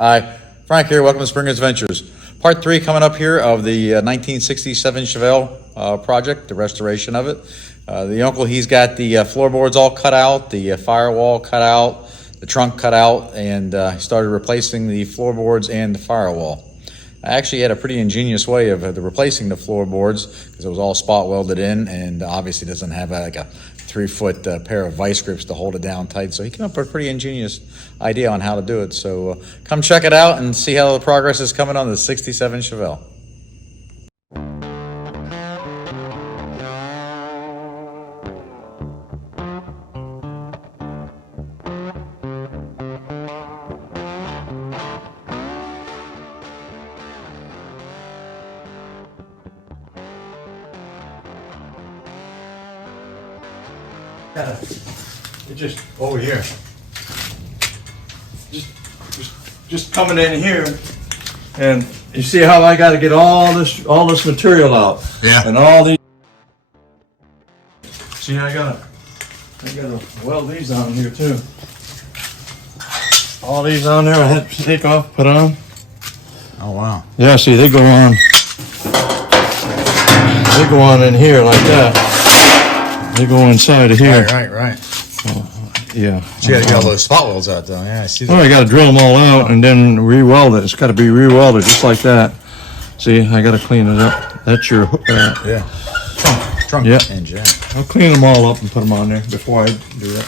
Hi, Frank here. Welcome to Springer's Ventures. Part 3 coming up here of the 1967 Chevelle project, the restoration of it. The uncle, he's got the floorboards all cut out, the firewall cut out, the trunk cut out, and he started replacing the floorboards and the firewall. I actually had a pretty ingenious way of replacing the floorboards because it was all spot welded in, and obviously doesn't have like a 3-foot pair of vice grips to hold it down tight. So he came up with a pretty ingenious idea on how to do it. So come check it out and see how the progress is coming on the 67 Chevelle. It's just over here. Just coming in here, and you see how I got to get all this material out. Yeah. And all these. See, I gotta weld these on here too. All these on there, I had to take off, put on. Oh wow. Yeah. See, they go on. They go on in here like that. They go inside of here. Right. Yeah. So you got to get all those spot welds out though. Yeah, I see that. Oh, I got to drill them all out and then re-weld it. It's got to be re-welded just like that. See, I got to clean it up. That's your Yeah. Trunk yeah. hinge, yeah. I'll clean them all up and put them on there before I do that.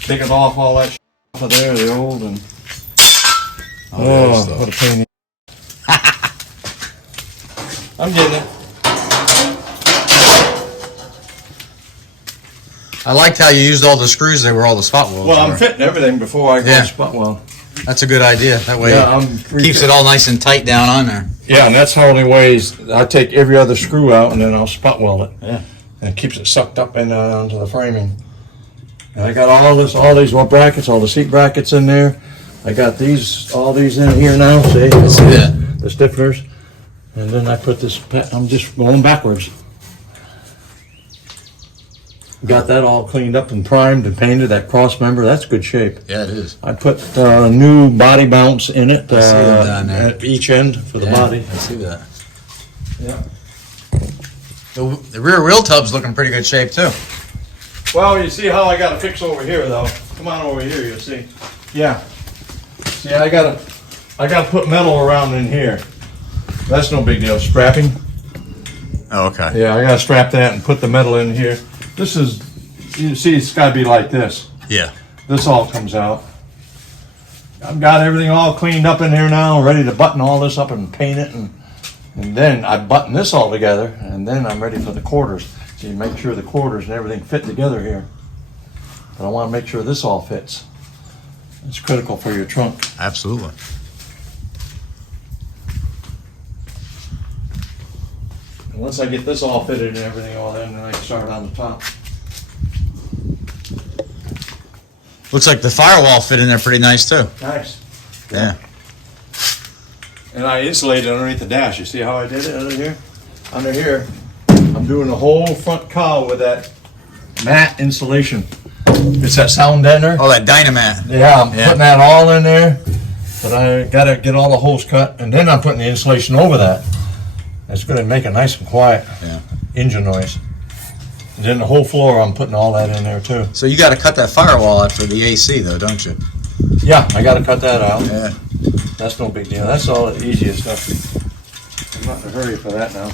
Take it off all that off of there, the old and what a pain. I'm getting it. I liked how you used all the screws. They were all the spot welds. Well, I'm fitting everything before I go to spot weld. That's a good idea. That way it keeps it all nice and tight down on there. Yeah, and that's how many ways I take every other screw out and then I'll spot weld it. Yeah. And it keeps it sucked up in onto the framing. And I got all these brackets, all the seat brackets in there. I got all these in here now. See that. The stiffeners. And then I put this. I'm just going backwards. Got that all cleaned up and primed and painted. That cross member, that's good shape. Yeah, it is. I put new body mounts in it I see them down there. at each end for the body. I see that. Yeah. The rear wheel tub's looking pretty good shape too. Well, you see how I got to fix over here, though. Come on over here, you'll see. Yeah. See, I got to put metal around in here. That's no big deal. Strapping. Oh, okay. Yeah, I got to strap that and put the metal in here. This is, you see, it's got to be like this. Yeah. This all comes out. I've got everything all cleaned up in here now, ready to button all this up and paint it, and then I button this all together, and then I'm ready for the quarters. So you make sure the quarters and everything fit together here. But I want to make sure this all fits. It's critical for your trunk. Absolutely. And once I get this all fitted and everything all in, then I can start on the top. Looks like the firewall fit in there pretty nice too. Nice. Yeah. And I insulated underneath the dash. You see how I did it under here? Under here, I'm doing the whole front cowl with that matte insulation. It's that sound deadener. Oh, that Dynamat. Yeah, I'm putting that all in there. But I gotta get all the holes cut, and then I'm putting the insulation over that. It's gonna make it nice and quiet. Yeah. Engine noise. And then the whole floor, I'm putting all that in there too. So you got to cut that firewall out for the AC though, don't you? Yeah, I gotta cut that out. Yeah. That's no big deal. That's all the easiest stuff. I'm not in a hurry for that now.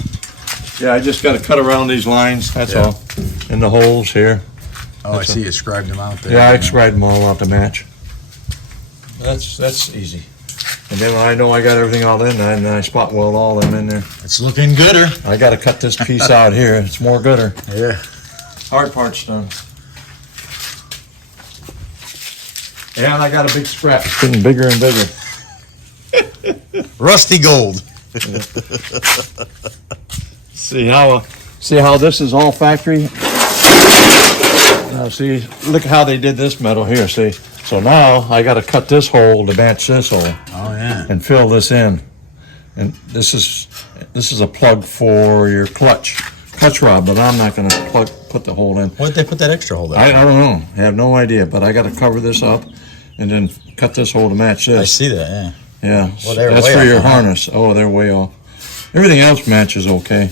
Yeah, I just gotta cut around these lines, that's all. In the holes here. Oh, I see you scribed them out there. Yeah, I scribed them all out to match. That's easy. And then when I know I got everything all in, then I spot weld all them in there. It's looking gooder. I gotta cut this piece out here. It's more gooder. Yeah. Hard part's done. Yeah, and I got a big scrap. It's getting bigger and bigger. Rusty gold. See how this is all factory? Now see, look how they did this metal here, see? So now I gotta cut this hole to match this hole. Oh yeah. And fill this in. And this is a plug for your clutch rod, but I'm not gonna put the hole in. Why did they put that extra hole there? I don't know. I have no idea, but I gotta cover this up and then cut this hole to match this. I see that, yeah. Yeah, Well, they're that's way for off your on that. harness. Oh, they're way off. Everything else matches okay.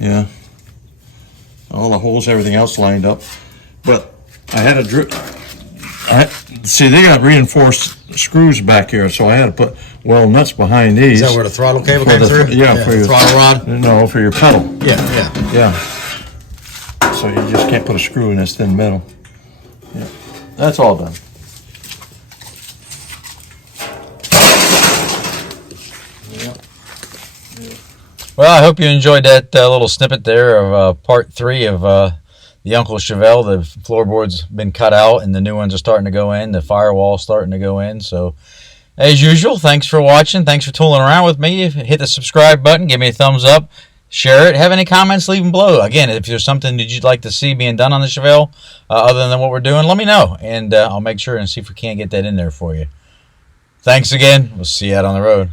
Yeah. All the holes, everything else lined up. But I had to see, they got reinforced screws back here, so I had to put weld nuts behind these. Is that where the throttle cable For came the- through? yeah, for the your- throttle rod? No, for your pedal. Yeah. Yeah. So you just can't put a screw in this thin metal. Yeah. That's all done. Well, I hope you enjoyed that little snippet there of part 3 of the Uncle Chevelle. The floorboard's been cut out and the new ones are starting to go in. The firewall's starting to go in. So, as usual, thanks for watching. Thanks for tooling around with me. Hit the subscribe button. Give me a thumbs up. Share it. Have any comments, leave them below. Again, if there's something that you'd like to see being done on the Chevelle other than what we're doing, let me know. And I'll make sure and see if we can't get that in there for you. Thanks again. We'll see you out on the road.